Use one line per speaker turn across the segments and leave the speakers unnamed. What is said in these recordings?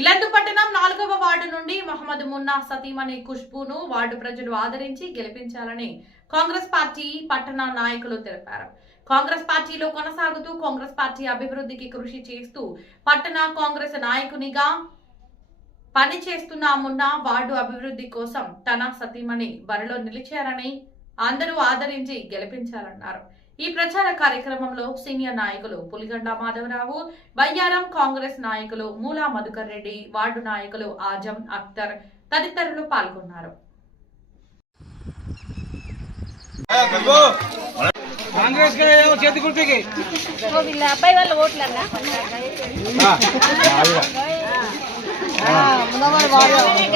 ఇలందు పట్టణం నాలుగవ వార్డు నుండి మహమ్మద్ మున్నా సతీమణి ఖుష్బును వార్డు ప్రజలు ఆదరించి గెలిపించాలని కాంగ్రెస్ పార్టీ పట్టణ నాయకులు తెలిపారు. కాంగ్రెస్ పార్టీలో కొనసాగుతూ కాంగ్రెస్ పార్టీ అభివృద్ధికి కృషి చేస్తూ పట్టణ కాంగ్రెస్ నాయకునిగా పని చేస్తున్న వార్డు అభివృద్ధి కోసం తన సతీమణి బరిలో నిలిచారని అందరూ ఆదరించి గెలిపించాలన్నారు. ఈ ప్రచార కార్యక్రమంలో సీనియర్ నాయకులు పులిగండ మాధవరావు బయ్యారం కాంగ్రెస్ నాయకులు మూలా మధుకర్ రెడ్డి వార్డు నాయకులు ఆజం అఖ్తర్ తదితరులు పాల్గొన్నారు.
కాంగ్రెస్ చేతి గుర్తుకి.
ఓ వీళ్ళ అబ్బాయి వాళ్ళ ఓట్లన్నా?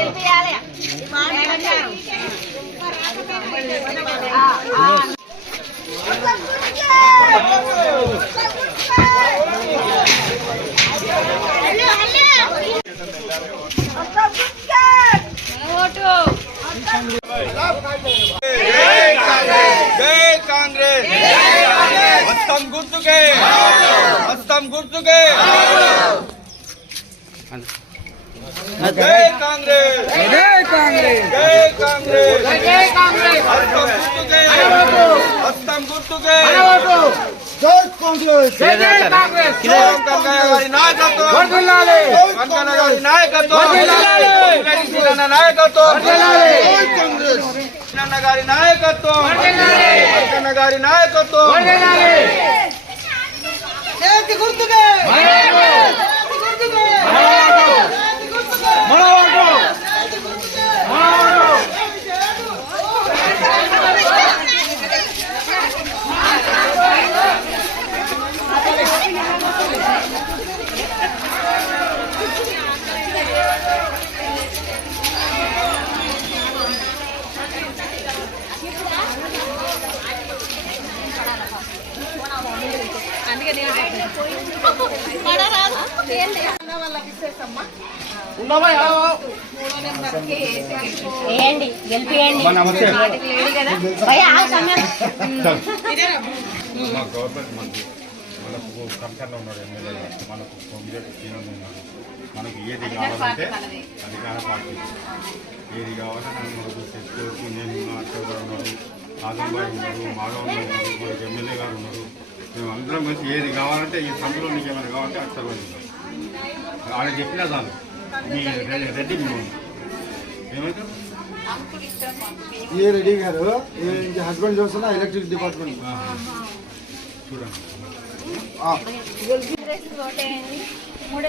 గెలిపియాలి. ఓటు
జై కాంగ్రెస్ హస్తం గుర్తుకే హస్తం గుర్తుకే జై కాంగ్రెస్ జై కాంగ్రెస్ జై కాంగ్రెస్ జై కాంగ్రెస్ সংগ্রাম করতুকে জয় কংগ্রেস জয় কংগ্রেস জয় কংগ্রেস নায়কত্ব বর্দিলালে কনকনগর নায়কত্ব বর্দিলালে কংগ্রেস নায়কত্ব বর্দিলালে জয় কংগ্রেস কনকনগর নায়কত্ব বর্দিলালে কনকনগর নায়কত্ব বর্দিলালে জয় কংগ্রেস
వేయండి గెలిపియండి
గవర్నమెంట్ మంత్రి మనకు కంకర్లో ఉన్నాడు ఎమ్మెల్యే మనకు ఉన్నాడు. మనకు ఏది కావాలంటే అధికార పార్టీ. ఏది కావాలంటే మనకు తెచ్చుకోవచ్చు. నేను ఉన్నాడు ఆదంబాయి ఉన్నారు మాధవ్ ఉన్నారు ఎమ్మెల్యే గారు? ఉన్నారు మేము అందరం కలిసి ఏది కావాలంటే ఈ సందులో నీకు ఏమైనా కావాలంటే అక్కడ సర్వే ఆడ చెప్పినా చాలు మీ రెడ్డి మేము ఏమైతే
ఏ రెడ్డి గారు హస్బెండ్ చూస్తున్నా ఎలక్ట్రిక్ డిపార్ట్మెంట్
చూడండి
మూడో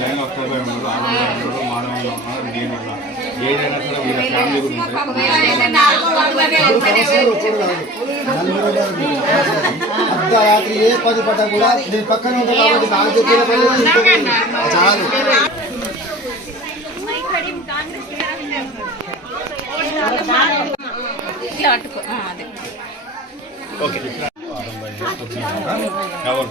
లైన్ అక్షరపై ఉన్నారు ఆనందం ఉన్నారు మానవులు ఉన్నారు నేను ఉన్నారు ఏదైనా సరే వీళ్ళ ఫ్యామిలీ గురించి.
అర్ధరాత్రి ఏ పది పడ్డా కూడా నేను పక్కన ఉంటా కాబట్టి నాకు చెప్పిన పని చాలు.
అదే
ఎవరు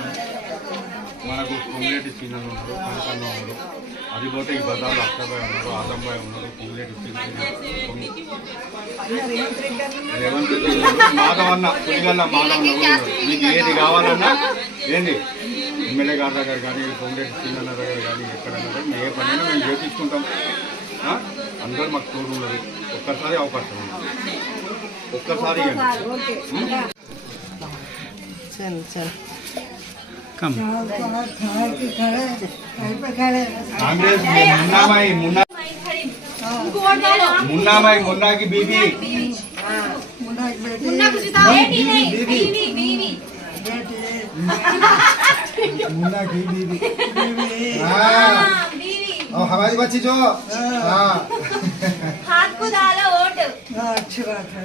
మనకు పొంగులేటి సీనియర్ ఉన్నారు కనకన్న ఉన్నారు అది పోతే ఈ బజార్లో అక్షరబాయ్ ఉన్నారు ఆదంబాయ్ ఉన్నారు పొంగులేటి రేవంత్. మాధవన్న పులిగల్ల మాధవన్న. మీకు ఏది కావాలన్నా ఏంది ఎమ్మెల్యే గారి దగ్గర కానీ పొంగులేటి సీనియర్ దగ్గర కానీ ఎక్కడైనా కానీ ఏ పనైనా మేము చేపించుకుంటాం? అందరూ మాకు తోడు ఉన్నారు ఒక్కసారి అవకాశం ఉంది ఒక్కసారి? चल चल
కాంగ్రెస్ మున్నామాయి మున్నా మున్నామాయి మున్నాకి బీబీ
मुन्ना की बीबी हाँ और हमारी बच्ची जो हाँ
हाथ को डालो वोट
अच्छी बात है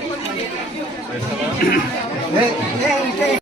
哎
哎
意